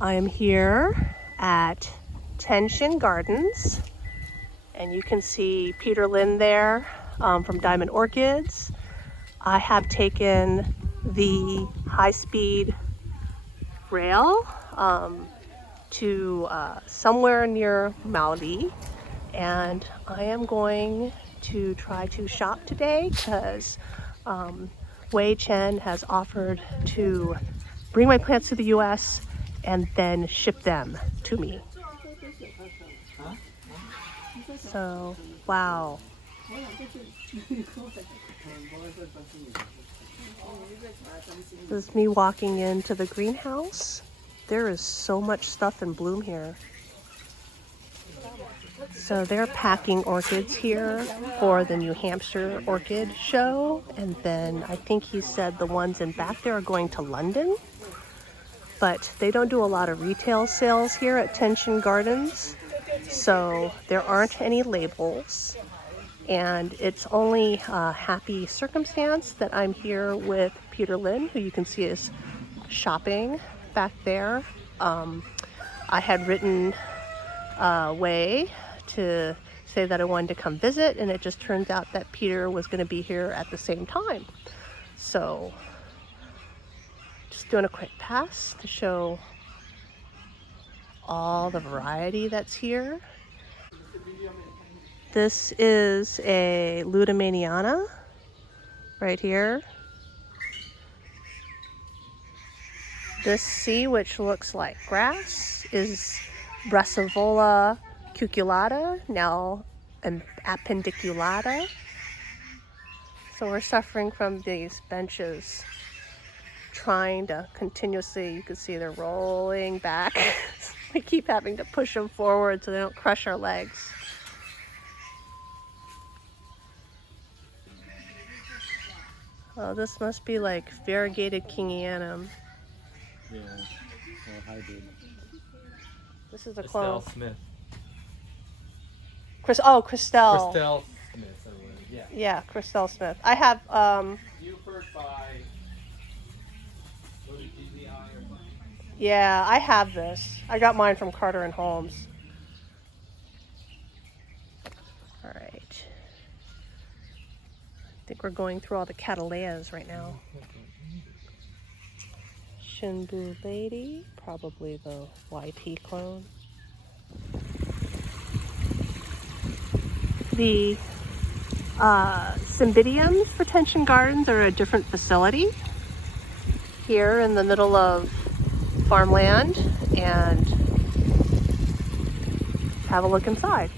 I am here at Shen Gardens, and you can see Peter Lin there from Diamond Orchids. I have taken the high-speed rail to somewhere near Maui, and I am going to try to shop today because Wei Chen has offered to bring my plants to the US and then ship them to me. So, wow. This is me walking into the greenhouse. There is so much stuff in bloom here. So they're packing orchids here for the New Hampshire Orchid Show. And then I think he said the ones in back there are going to London. But they don't do a lot of retail sales here at Shen Gardens. So there aren't any labels. And it's only a happy circumstance that I'm here with Peter Lin, who you can see is shopping back there. I had written Wei to say that I wanted to come visit, and it just turns out that Peter was going to be here at the same time. So just doing a quick pass to show all the variety that's here. This is a Ludimaniana right here. This C, which looks like grass, is Brassivola cuculata, now appendiculata. So we're suffering from these benches, trying to continuously, you can see they're rolling back. We keep having to push them forward so they don't crush our legs. Oh, this must be like variegated kingianum. Yeah, or hybrid. This is a clone. Christelle Smith. Christelle. Christelle Smith, yeah. Yeah, Christelle Smith. I have, Buford by GVI or something. yeah, I have this. I got mine from Carter and Holmes. All right. I think we're going through all the cattleyas right now. Shinbu Lady, probably the YP clone. The Cymbidiums for Shen Gardens are a different facility here in the middle of farmland, and have a look inside.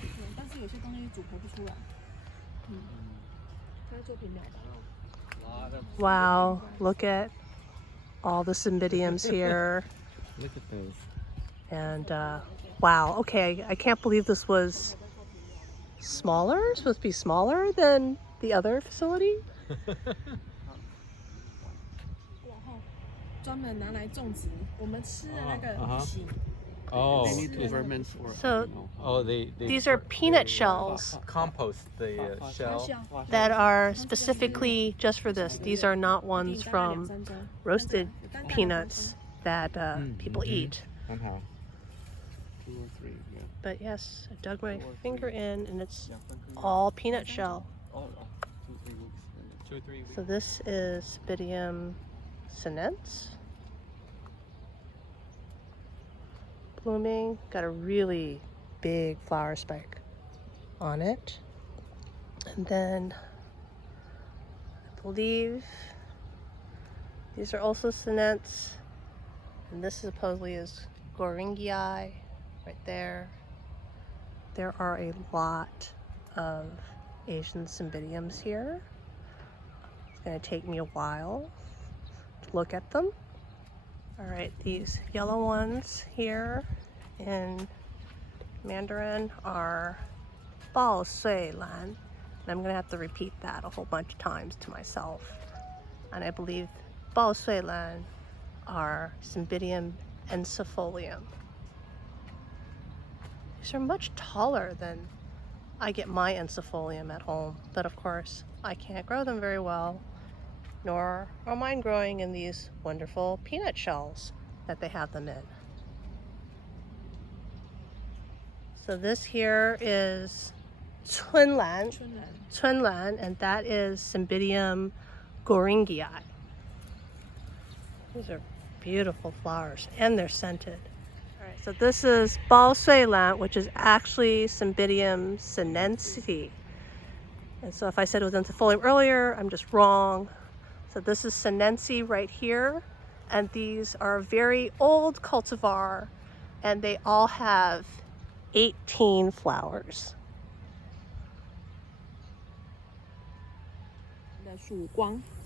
Wow, look at all the Cymbidiums here. Look at those. And wow, okay, I can't believe this was smaller. It's supposed to be smaller than the other facility. Oh, They need to ferment for. So they these are peanut shells compost the shell. that are specifically just for this. These are not ones from roasted peanuts that people eat. Somehow. 2 or 3, yeah. But yes, I dug my finger in and it's all peanut shell. 2 3 weeks. 2 or 3 weeks. So this is Cymbidium sinense. Blooming, got a really big flower spike on it. And then I believe these are also sinense. And this supposedly is Goringii right there. There are a lot of Asian Cymbidiums here. It's going to take me a while to look at them. All right, these yellow ones here in Mandarin are Bao Sui Lan. And I'm going to have to repeat that a whole bunch of times to myself. And I believe Bao Sui Lan are Cymbidium encephalium. These are much taller than I get my encephalium at home, but of course I can't grow them very well, nor are mine growing in these wonderful peanut shells that they have them in. So this here is Chunlan, and that is Cymbidium goringii. These are beautiful flowers, and they're scented. All right, so this is Bao Sui Lan, which is actually Cymbidium sinensis. And so if I said it was enthymolium earlier, I'm just wrong. So this is sinensis right here, and these are a very old cultivar, and they all have 18 flowers.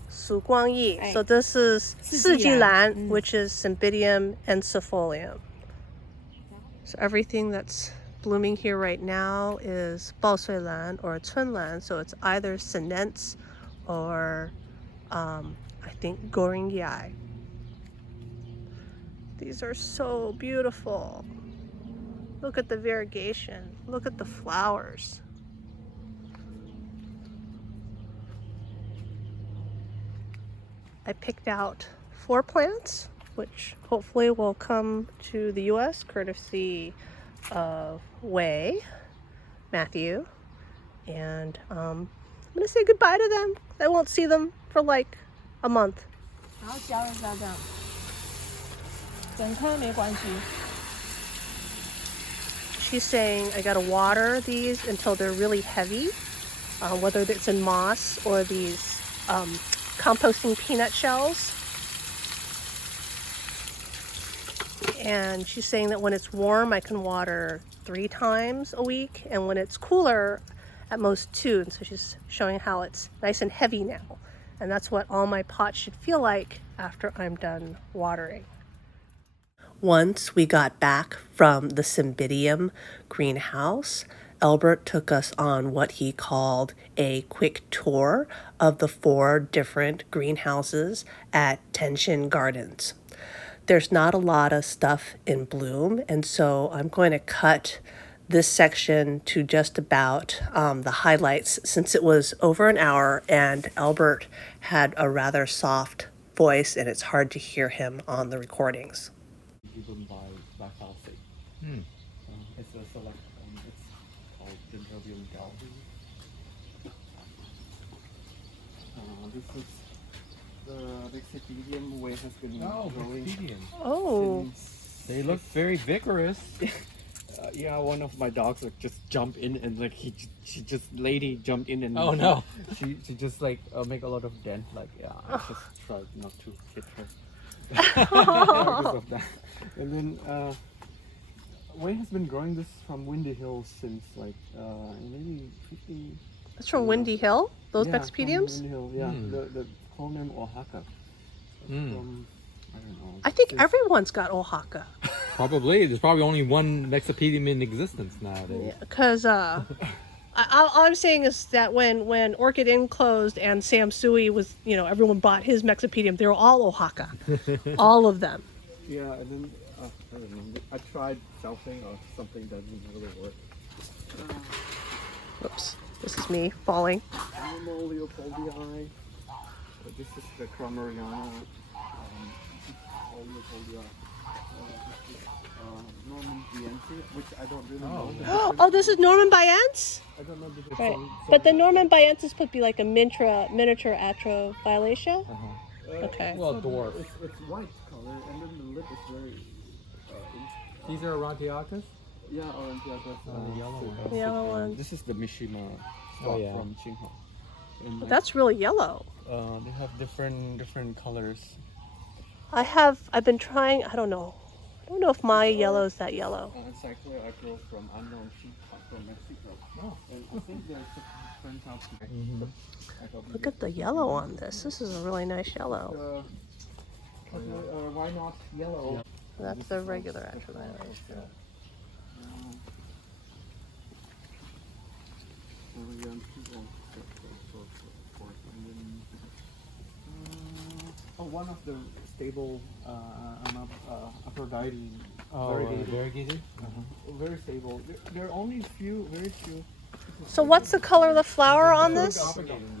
曙光叶. So this is 四季兰, which is Cymbidium enthymolium. So everything that's blooming here right now is Bao Sui Lan or Chunlan. So it's either sinensis or I think goringii. These are so beautiful. Look at the variegation. Look at the flowers. I picked out 4 plants, which hopefully will come to the US courtesy of Matthew. And I'm gonna say goodbye to them. I won't see them for like a month. 然后浇一下这样，整颗没关系。 She's saying I gotta water these until they're really heavy, whether it's in moss or these composting peanut shells. And she's saying that when it's warm, I can water 3 times a week, and when it's cooler, at most 2. And so she's showing how it's nice and heavy now. And that's what all my pots should feel like after I'm done watering. Once we got back from the Cymbidium greenhouse, Albert took us on what he called a quick tour of the 4 different greenhouses at Tenshin Gardens. There's not a lot of stuff in bloom, and so I'm going to cut this section to just about the highlights, since it was over an hour and Albert had a rather soft voice and it's hard to hear him on the recordings. Given by Alfie. It's a select. It's called Dendrobium galbi. This is the Vexipedium way has been growing. Oh, Since They look very vigorous. yeah, one of my dogs like just jumped in and like she just lady jumped in and Oh, no. she just like make a lot of dent, like I just tried not to hit her because of that. And then Wayne has been growing this from Windy Hills since like maybe 50. that's from Windy Hill, those Yeah, Vexipediums? from Windy Hill, yeah. The clone name Oaxaca. From, I don't know. I think since- everyone's got Oaxaca. Probably. There's probably only one Vexipedium in existence nowadays. Because all I'm saying is that when Orchid Inn closed and Sam Sui was, everyone bought his Vexipedium, they were all Oaxaca. All of them. Yeah, and then I don't know. I tried selfing or something that didn't really work. Oops, this is me falling. Animal Leopoldii. This is the Cromeriana. Leopoldii. This is Norman Viensi, which I don't really know. the difference. Oh, this is Norman Bayence? I don't know the difference. Right. But the Norman Bayence is supposed to be like a miniature Atroviolacea? Okay. Well, dwarf. It's white color, and then the lip is very. These are Orontiacus? Yeah, orange. Yeah, that's the yellow one. The yellow one. This is the Mishima stock Oh, yeah. from Qinghua. And That's really yellow. they have different colors. I've been trying, I don't know if my yellow is that yellow. It's actually I grow from unknown sheep from Mexico. Oh. And I think they're different types of Look at the yellow on this. This is a really nice yellow. why not yellow? That's the regular Atroviolacea. One of the stable Aphrodite. variegated? Very stable. There are only very few. So what's the color of the flower on this?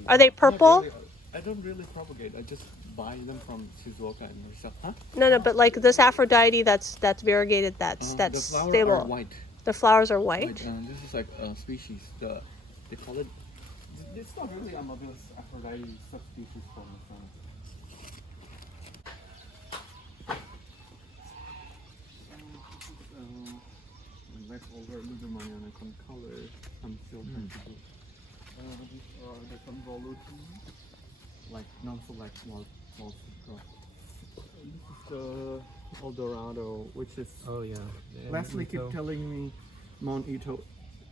Are they purple? I don't really propagate. I just buy them from Shizuoka and Marissa. Huh? No, but like this Aphrodite that's variegated, that's The flowers stable. are white. The flowers are Wait, white. this is like a species. They call it. It's not really Amaryllis Aphrodite subspecies from the sun. Leftover Ludomania some color, some silk tentacles. These are the convoluted, like non-select small cross. This is the Eldorado, which is. Oh yeah. Leslie keep telling me Mount Ito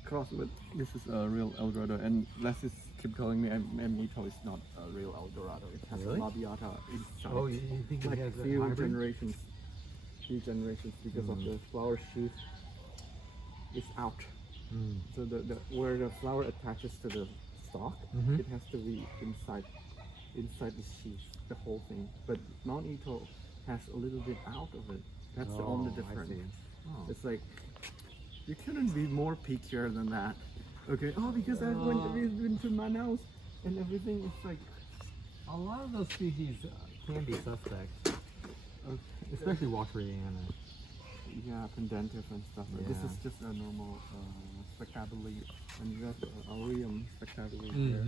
cross, but this is a real Eldorado, and Leslie keep telling me M. Ito is not a real Eldorado. It has Really? a labiata inside. Oh, you think like it has a few hybrid? generations because of the flower sheath is out. So the where the flower attaches to the stalk, it has to be inside the sheath, the whole thing. But Mount Ito has a little bit out of it. That's the only difference. Oh. It's like you couldn't be more pickier than that. Okay. Oh, because we've been to Manaus and everything. It's like A lot of those species can be suspect, especially Walkeriana. yeah, pendentif and stuff. This Yeah. is just a normal spectabile, and you have aureum spectabile there.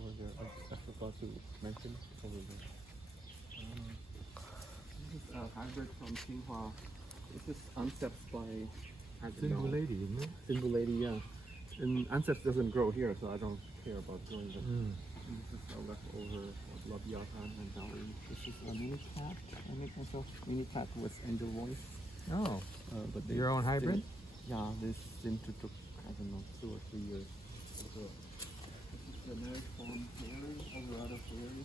Over there. I forgot to mention over there. This is a hybrid from Xinhua. This is Anceps by Single lady, isn't it? Singulati, yeah. And Anceps doesn't grow here, so I don't care about growing them. This is a leftover of Labiata and Valley. This is a mini cat. I make myself mini cat with angel voice. Oh, But your own hybrid? Yeah, this seemed to took, I don't know, 2 or 3 years. So, this is the marriage form fairy, Eldorado fairy.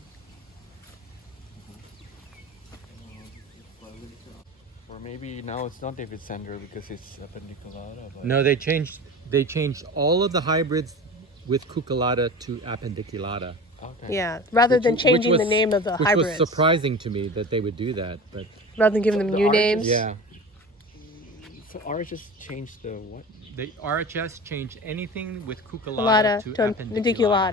Or maybe now it's not David Sander because it's appendiculata. But No, they changed all of the hybrids with cucullata to appendiculata. Okay. Yeah, rather than Which changing was- the name of the which hybrids, was surprising to me that they would do that, but rather than giving them The new orange names. yeah. So ours just changed the what? The RHS changed anything with Cucullata cucullata to to appendiculata.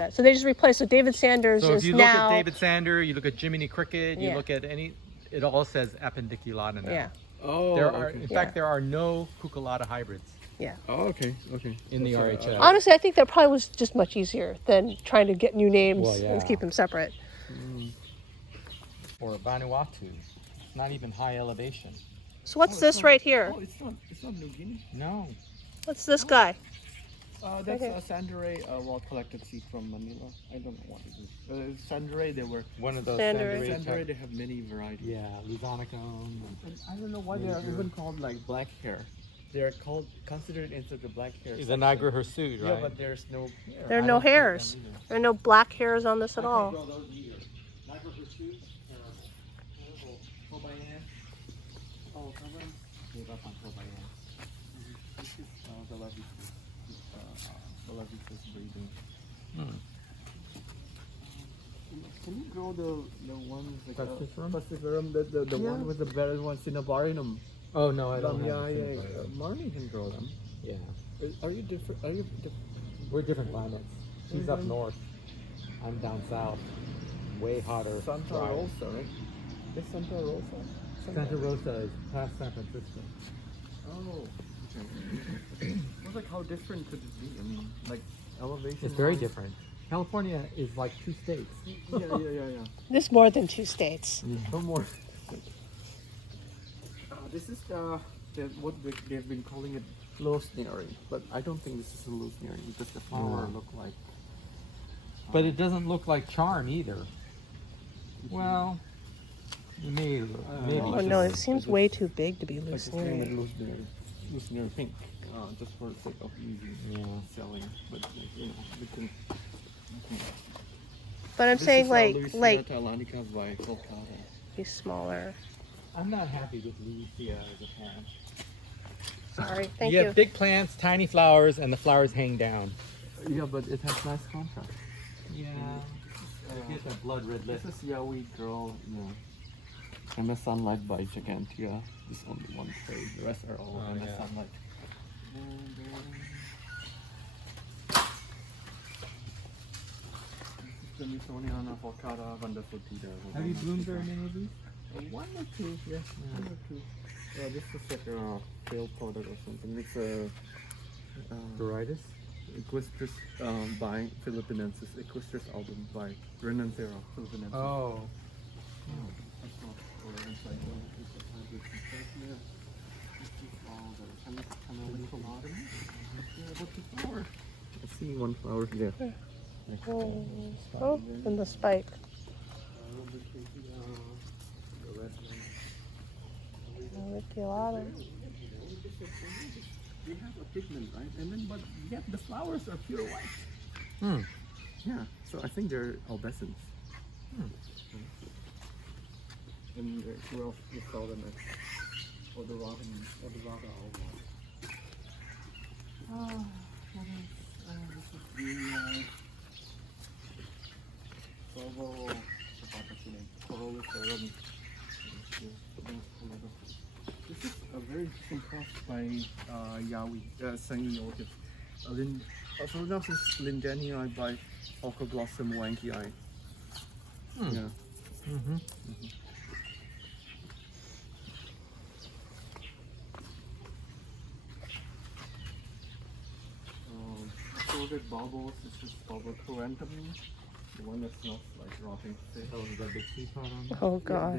appendiculata. So they just replaced. So David Sanders So if is you look now. at David Sander, you look at Jiminy Cricket, you Yeah. look at any, it all says appendiculata now. Yeah, Oh, There are, okay. in Yeah. fact, there are no cucullata hybrids yeah. Oh, okay, okay. in the So, RHS. Honestly, I think that probably was just much easier than trying to get new names Well, yeah. and keep them separate. Or Vanuatu. It's not even high elevation. So what's this right here? Oh, it's not New Guinea. No. What's this guy? That's Okay. a Sandere wild collected seed from Manila. I don't know what it is. Sandere, they were. One of those Sandere. Sandere Sandere, type- they have many varieties. Yeah, Lusonicum. And I don't know why they are Niger. even called like black hair. They're considered into the black hair. The section. Niagara hirsute, right? Yeah, but there's no hair. There are I no don't see them hairs. either. There are no black hairs on this at I all. can't grow those either. Niagara hirsute, terrible. Cobayan. Oh, Kevin. Gave up on Cobayan. This is the Levi's. The Levi's breeding. Can you grow the one like Pastiferum? Pastiferum, the Yeah. one with the better one, Cinnabarinum. Oh no, I don't Yeah, have yeah, the same yeah. variety. Marnie can grow them. Yeah. Are you different? Are you We're different climates. She's up Mhm. north. I'm down south. Way hotter. Santa drier. Rosa, right? It's Santa Rosa. Santa Rosa is past San Francisco. Oh, okay. I was like, how different could it be? I mean, like elevation. It's very wise? different. California is like 2 states. Yeah. There's more than 2 states. No more. This is what they've been calling it Losneri, but I don't think this is a Losneri because the flower No. look like. But it doesn't look like charm either. Well, it may look. Maybe. Oh no, it seems way too big to be Like it's named Lucerne. Losneri pink, just for the sake of easy Yeah. selling. But like, you know, we can. But I'm saying like Thailandicas by Kolkata. he's smaller. I'm not happy with Lucia as a plant. Sorry, thank you you. have big plants, tiny flowers, and the flowers hang down. Yeah, but it has nice contrast. Yeah. You get that blood red lip. This is Yaoi girl, and the sunlight by Gigantea. This only one trade. The rest are all Oh, in the yeah. sunlight. This is the Misoniana Volcata Vanderfotida. Have you bloomed very many of these? One or two, yes. One or two. Yeah, this is like a failed product or something. It's a Varieties? Equistris by Philippinensis. Equistris album by Renancero Philippinensis. Oh. That's not or inside. This is the hybrid Synthesia. This is all the Canaliculata. Yeah, what's the flower? I see one flower there. Oh, and the spike. The red one. Auriculata. They have a pigment, right? And then, but yet the flowers are pure white. Hmm. Yeah, so I think they're albescents. And who else we saw them at? Or the Raga album. This is the Provo, Corolliferum. This is a very interesting cross by Sangi Orchid. Philodopsis lindeni by Ochroblossom wankii. Yeah. Mm-hmm. Assorted bulbos. This is Bulbocorentum. The one that smells like rotting fish. Oh, is that big teapot on? Oh God. I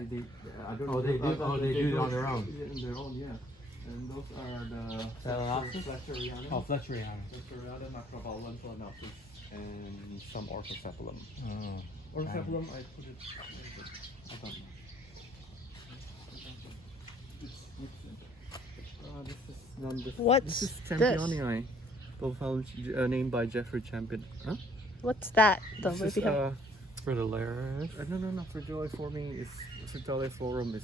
don't Oh, know. they do it on their own. Yeah, on their own, yeah. And those are the Phalaenopsis? Fletcheriana. Oh, Fletcheriana. Fletcheriana, Macrovalum, Phalaenopsis, and some Orchocephalum. Oh. Orchocephalum, I put it. I don't know. It's this is none. What's this is this? Championii. Both found named by Jeffrey Champion. Huh? What's that? The This way is behind? Fritillaris. no. Fritillaria is Fritillaria is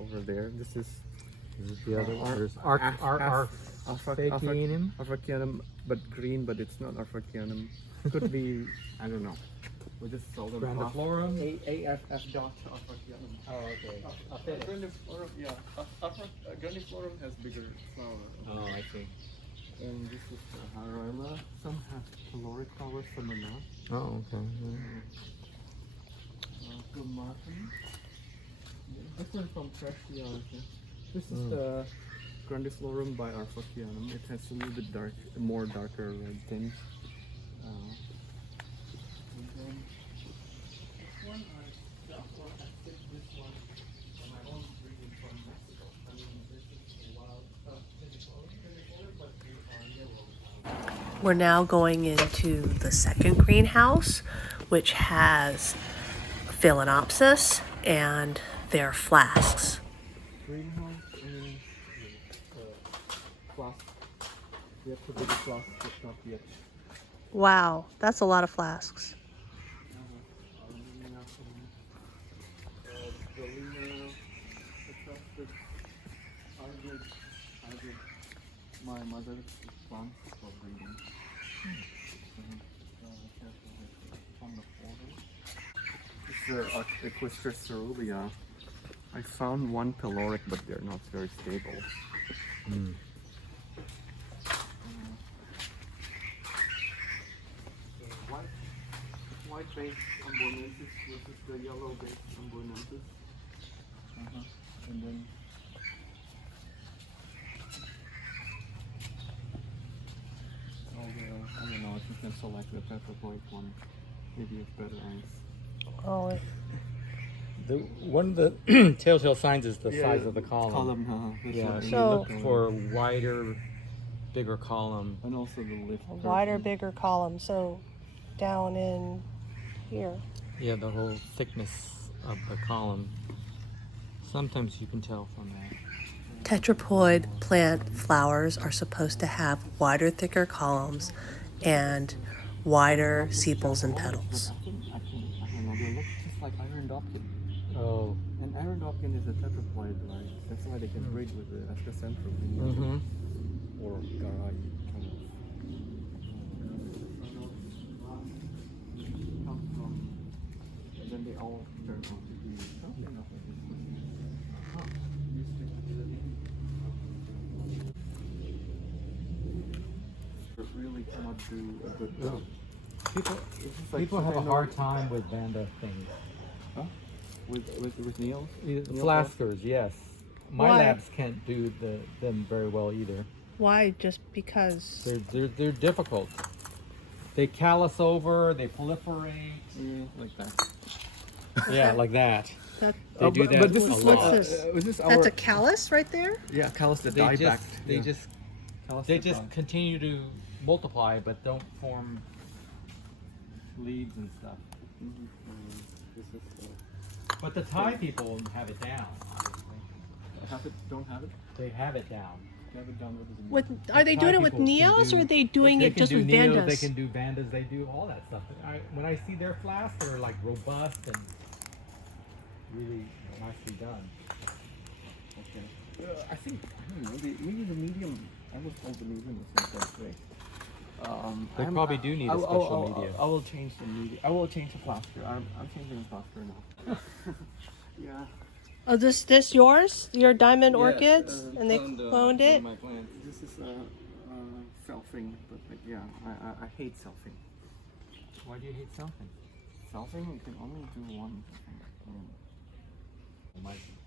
over there. This is The other one. There's Arphacianum. Arphacianum, but green, but it's not Arphacianum. Could be, I don't know. We just saw them. Grandiflorum. AFF dot Arphacianum. Oh, okay. Grandiflorum, yeah. Grandiflorum has bigger flower. Oh, I see. And this is Harola. Some have caloric flowers, some are not. Oh, okay. Glomatum. Different from Trachea. This is the Grandiflorum by Arphacianum. It has a little bit more darker red tinge. And then this one, of course, I picked this one from my own breeding from Mexico. I mean, this is a wild Grandiflorum, but they are yellow. We're now going into the second greenhouse, which has Phalaenopsis and their flasks. Greenhouse and flask. Yet to be the flask, but not yet. Wow, that's a lot of flasks. My mother's plants for breeding. This is Equistris cerulea. I found one pyloric, but they're not very stable. Mm. White based Ambonensis versus the yellow based Ambonensis. And then I don't know if you can select the tetraploid one, maybe with better eyes. Oh, One of the telltale signs is the size of the column. Yeah, so you look for a wider, bigger column. And also the lift. a wider, bigger column. So down in here. Yeah, the whole thickness of the column. Sometimes you can tell from that. Tetraploid plant flowers are supposed to have wider, thicker columns and wider sepals and petals. I don't know, they look just like iron dopkin. Oh. And iron dopkin is a tetraploid, right? That's why they can breed with the Ascocentrum Mm-hmm. or Garai kind of. And then they all turn out to be something of a really cannot do a good job. People have a hard time with Vanda things. Huh? With Neil? Flaskers, yes. My Why? labs can't do them very well either. Why? Just because? They're difficult. They callus over, they proliferate. Like that. Yeah, like that. That, They do that but this a is lot. like, this? was this that's our, a callus right there? yeah, callus that They died just, back. they yeah. just, Callus they that just died. continue to multiply, but don't form leaves and stuff. This is, But the Thai people have it down. have it, don't have it? They have it down. They have it done with the With are they Thai doing it with people can neos do- or are they doing they it can just do with neos, vandas? They can do vandas. They do all that stuff. When I see their flasks, they're like robust and really nicely done. Okay. I think, I don't know, maybe the medium, I was told the medium is not that great. They probably do need a special medium. I will change the medium. I will change the plaster. I'm changing the plaster now. Yeah. Oh, this yours? Your diamond Yes, orchids? And they cloned, cloned it? my plants. This is selfing, but like, yeah, I hate selfing. Why do you hate selfing? Selfing, you can only do one.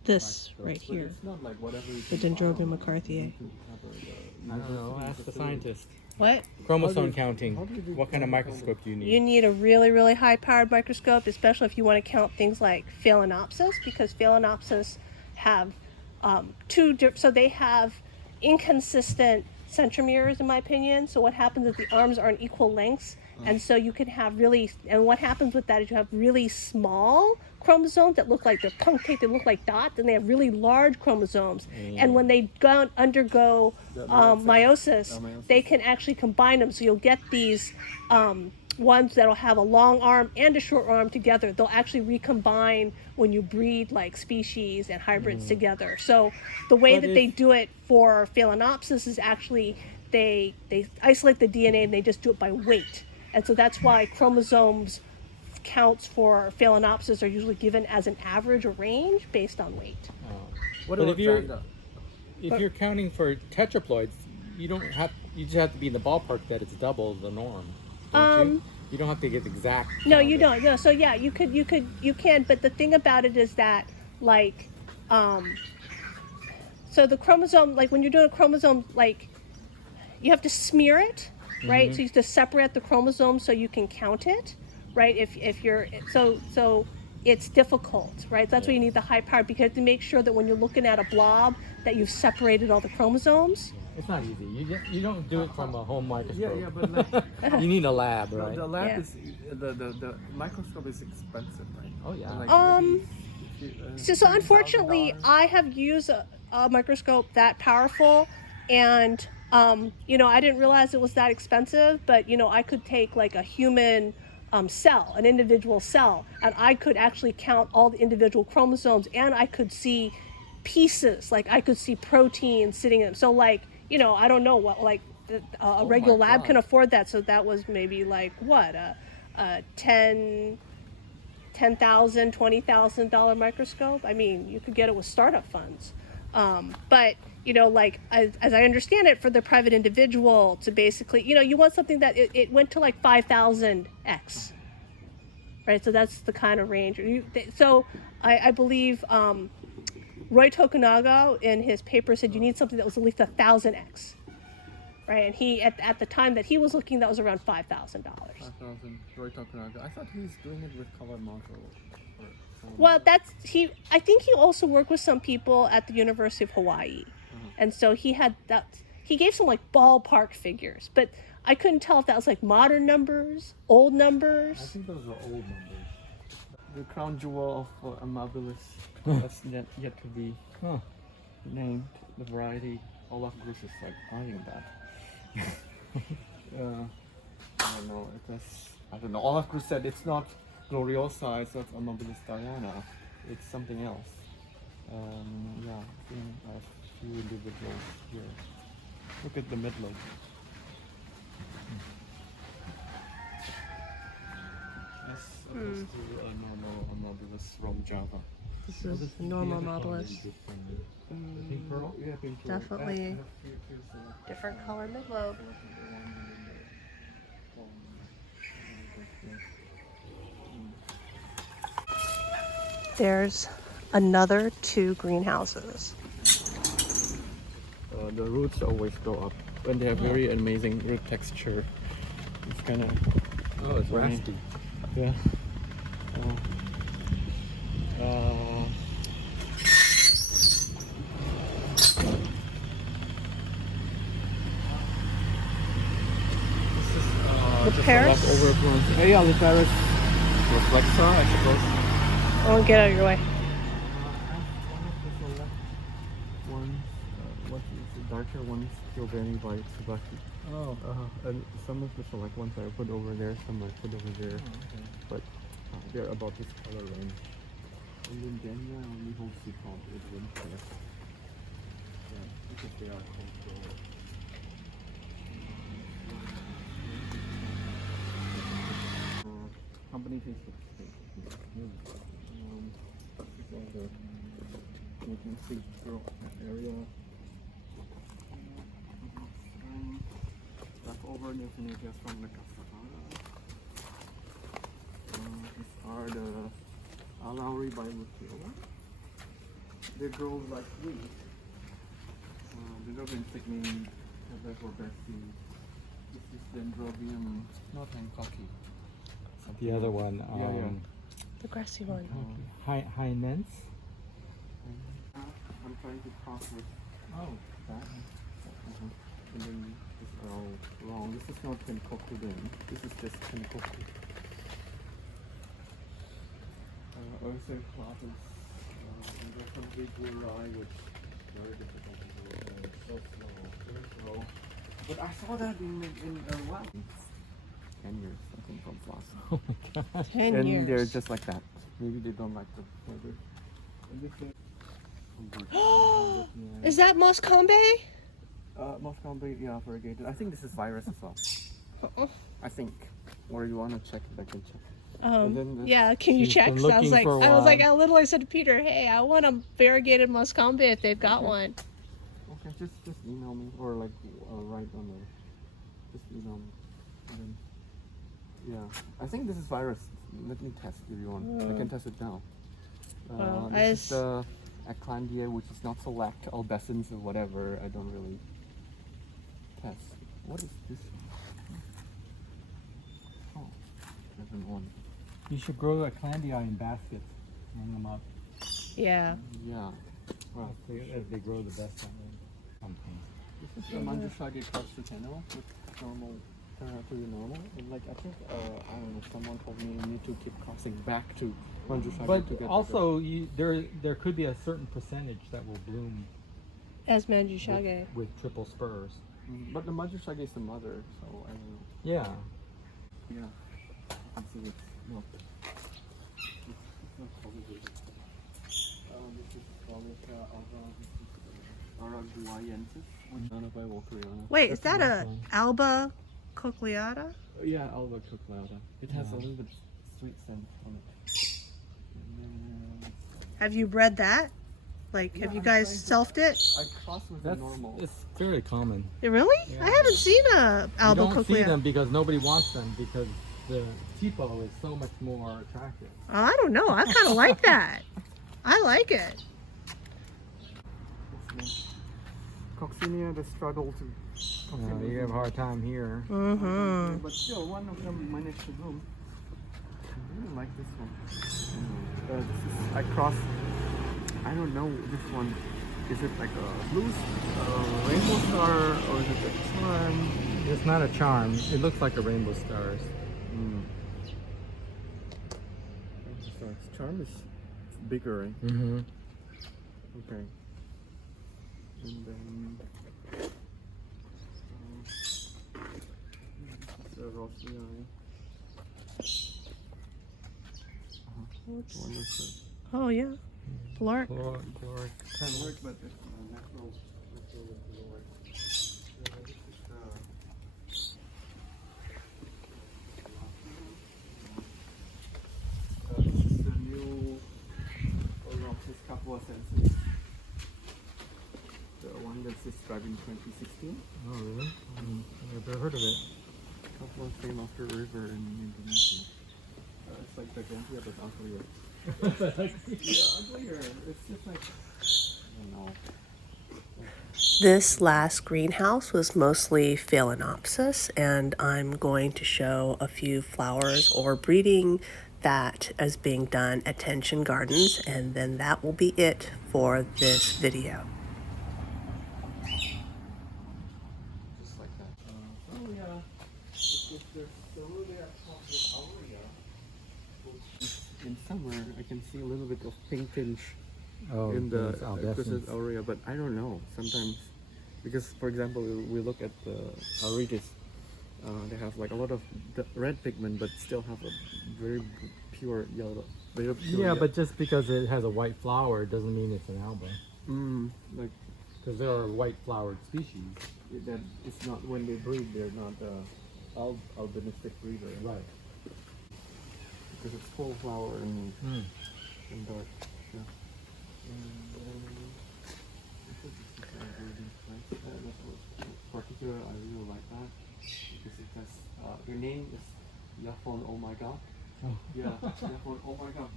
This right But here. it's not like whatever you The can Dendrobium follow. McCarthyae. You can cover the I don't know. university Ask the facility. scientist. What? Chromosome How do counting. you do What kind of chromosome microscope do you need? You need a really, really high-powered microscope, especially if you want to count things like Phalaenopsis, because Phalaenopsis have so they have inconsistent centromeres, in my opinion. So what happens is the arms aren't equal lengths, and so you can have and what happens with that is you have really small chromosomes that look like they're punctate, they look like dots, and they have really large chromosomes. And when they undergo meiosis, they can actually combine them. So you'll get these ones that'll have a long arm and a short arm together. They'll actually recombine when you breed like species and hybrids together. So the way that they do it for Phalaenopsis is actually they isolate the DNA and they just do it by weight. And so that's why chromosomes counts for Phalaenopsis are usually given as an average or range based on weight. What But about if you're counting for tetraploids, you just have to be in the ballpark that it's double the norm. Don't you? You don't have to get exact. No, you don't. No, so yeah, you can. But the thing about it is that, like, so the chromosome, like when you're doing a chromosome, like, you have to smear it, right? So you have to separate the chromosome so you can count it, right? If you're so it's difficult, right? That's why you need the high power, because to make sure that when you're looking at a blob that you've separated all the chromosomes. It's not easy. You don't do it from a home microscope. Yeah, but like, You need a lab, right? the lab Yeah. is the microscope is expensive, right? Oh yeah. Like maybe So unfortunately, $30,000. I have used a microscope that powerful, and I didn't realize it was that expensive. But I could take like a human cell, an individual cell, and I could actually count all the individual chromosomes, and I could see pieces, like I could see proteins sitting in them. So like, I don't know what like a regular lab can afford that. So that was maybe like what a $10,000, $20,000 microscope. I mean, you could get it with startup funds. But like as I understand it, for the private individual to basically, you want something that it went to like 5,000x, right? So that's the kind of range. So I believe Roy Tokunaga in his paper said you need something that was at least 1,000x, right? And he at the time that he was looking, that was around $5,000. 5,000. Roy Tokunaga. I thought he was doing it with color module. Well, I think he also worked with some people at the University of Hawaii. And so he gave some like ballpark figures, but I couldn't tell if that was like modern numbers, old numbers. I think those are old numbers. The crown jewel of Amabilis that's yet to be named. The variety, Olaf Gruss is like eyeing that. I don't know. I don't know. Olaf Gruss said it's not Gloriosa, it's not Amabilis Diana. It's something else. Yeah, I think I have a few individuals here. Look at the midlobe. As opposed to a normal Amabilis from Java. This is normal Nautilus. Pink pearl? Yeah, pink pearl. Definitely different color midlobe. There's another 2 greenhouses. the roots always go up when they have very amazing root texture. It's kind of Oh, it's funny. raspy. Yeah. The Paris? Leftover plants. Yeah, the Paris reflexa, I suppose. I won't get out of your way. Ones, what is the darker ones? Strawberry by Tsubaki. Oh. And some of the select ones I put over there, some I put over there. Oh, okay. But they're about this color range. And then Dania only holds the comp with winter. Yeah, because they are controlled. Company tastes like steak. This is all the making seed grow area. Leftover Newtonias from the Casahara. These are the Alauri by Lucilla. They grow like wheat. They don't been sticking for Bessie. This is Dendrobium, not Hancocky. The other one. Yeah. The grassy one. Hynense. I'm trying to cross with Oh. that. And then this is all wrong. This is not Kenkoku then. This is just Kenkoku. Oyster classes. There's some big Wurai which is very difficult to do. So slow, very slow. But I saw that in wow. 10 years, I think, from Floss. Oh my god. 10 And years. they're just like that. Maybe they don't like the flavor. And this thing. Is that Moscombe? Moscombe, yeah, variegated. I think this is virus as well. I think. Or you want to check it? I can check. And then the- Yeah, can you She's check? been 'Cause I looking was like, for a I while. literally said to Peter, hey, I want a variegated Moscombe if they've got Okay. one. Okay, just email me or like write on the. Just email me. And then, yeah, I think this is virus. Let me test if you want. I can test it now. Well, This is the Aclandia, which is not select, albescens or whatever. I don't really test. What is this? Oh, 7-1. You should grow a Clandia in baskets. Hang them up. Yeah. Yeah. Well, As they grow the best something. this is the Manjushage cross to Tenno with normal, turn out to be normal. And like, I think, I don't know, someone told me you need to keep crossing back to Manjushage But to get also, there could be a certain percentage that will bloom As Manjushage. with triple spurs. But the Manjushage is the mother, so I don't know. Yeah. Yeah. You can see it's not. It's not cultivated. This is Colica Araguayensis. None by Walkeriana. Wait, is that a That's one. Alba cochleata? Yeah, Alba Chocolata. It has a Yeah. little bit sweet scent on it. And then, Have you bred that? Like, Yeah, have you I'm guys trying to- selfed it? I crossed with the normal. It's very common. Really? Yeah. I haven't seen a Alba You don't see cochleata. them because nobody wants them because the tipo is so much more attractive. Oh, I don't know. I kind of like that. I like it. Coccinia, the struggle to. You have a hard time here. Mm-hmm. But still, one of them managed to bloom. I really like this one. This is, I crossed, I don't know this one. Is it like a blue rainbow star or is it a charm? It's not a charm. It looks like a rainbow stars. Rainbow stars. Charm is bigger, right? Mm-hmm. Okay. And then the Rossiana. One is Oh, yeah. Lark. Caloric. caloric, but it's natural caloric. This is the new Oropsis Capua sensis. The one that's described in 2016. Oh, really? I've never heard of it. Capua came after a river in Indonesia. It's like the Gigantia, but uglier. Yeah, uglier. It's just like, I don't know. This last greenhouse was mostly Phalaenopsis, and I'm going to show a few flowers or breeding that is being done at Shen Gardens, and then that will be it for this video. Just like that. Oh yeah. There's really a top with aurea. In summer, I can see a little bit of pink tinge in the Christmas aurea, but I don't know. Sometimes, because for example, we look at the Orchid, they have like a lot of red pigment, but still have a very pure yellow. Very pure yeah, but just because it has a white flower, it doesn't mean it's an alba. Like because there are white flowered species. That it's not when they breed, they're not albinistic breeder. Right. Because it's full flower and dark. Yeah. Particular, I really like that because it has your name is Yafon. Oh my God! Yeah, Yafon. Oh my God!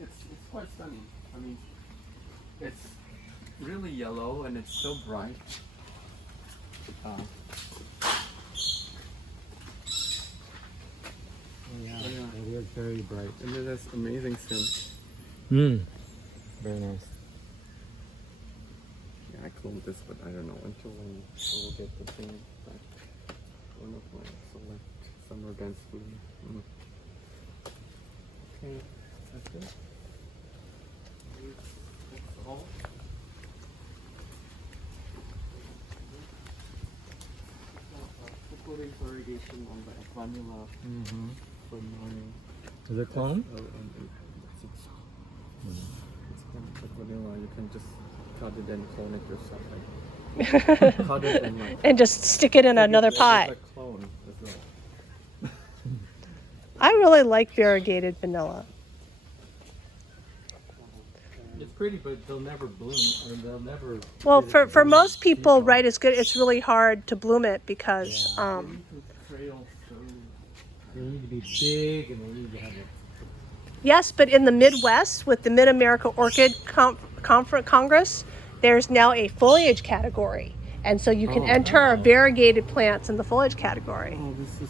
It's quite stunning. I mean, it's really yellow and it's so bright. It is very bright. And it has amazing scent. Very nice. Yeah, I cloned this, but I don't know until when I will get the thing back. One of my select summer dance bloom. Okay, that's it. That's all. Full irrigation on the vanilla for morning. Is it clone? It's vanilla. You can just cut it and clone it yourself. Cut it and like, And just stick it in another pot. Like a clone as well. I really like variegated vanilla. It's pretty, but they'll never bloom, or they'll never. Well, for most people, right, it's good. It's really hard to bloom it because they need to be big, and they need to have a. yes, but in the Midwest with the Mid-America Orchid Congress, there's now a foliage category. And so you can enter variegated plants in the foliage category. Oh, this is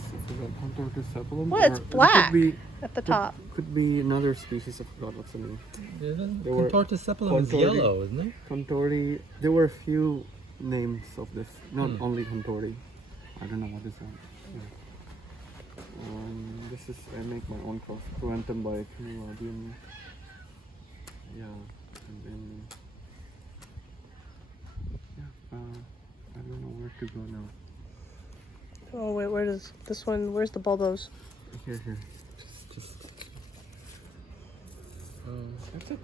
Contortisepalum. Well, it's black be, at the top. Could be another species of forgot what's the name. Contortisepalum is yellow, isn't it? Contorti. There were a few names of this, not only Contorti. I don't know what is that. Yeah. This is, I make my own cross. Cruentum by Cumuladium. Yeah, and then I don't know where to go now. Oh wait, where does this one? Where's the bulbos? Here. Just. That's it.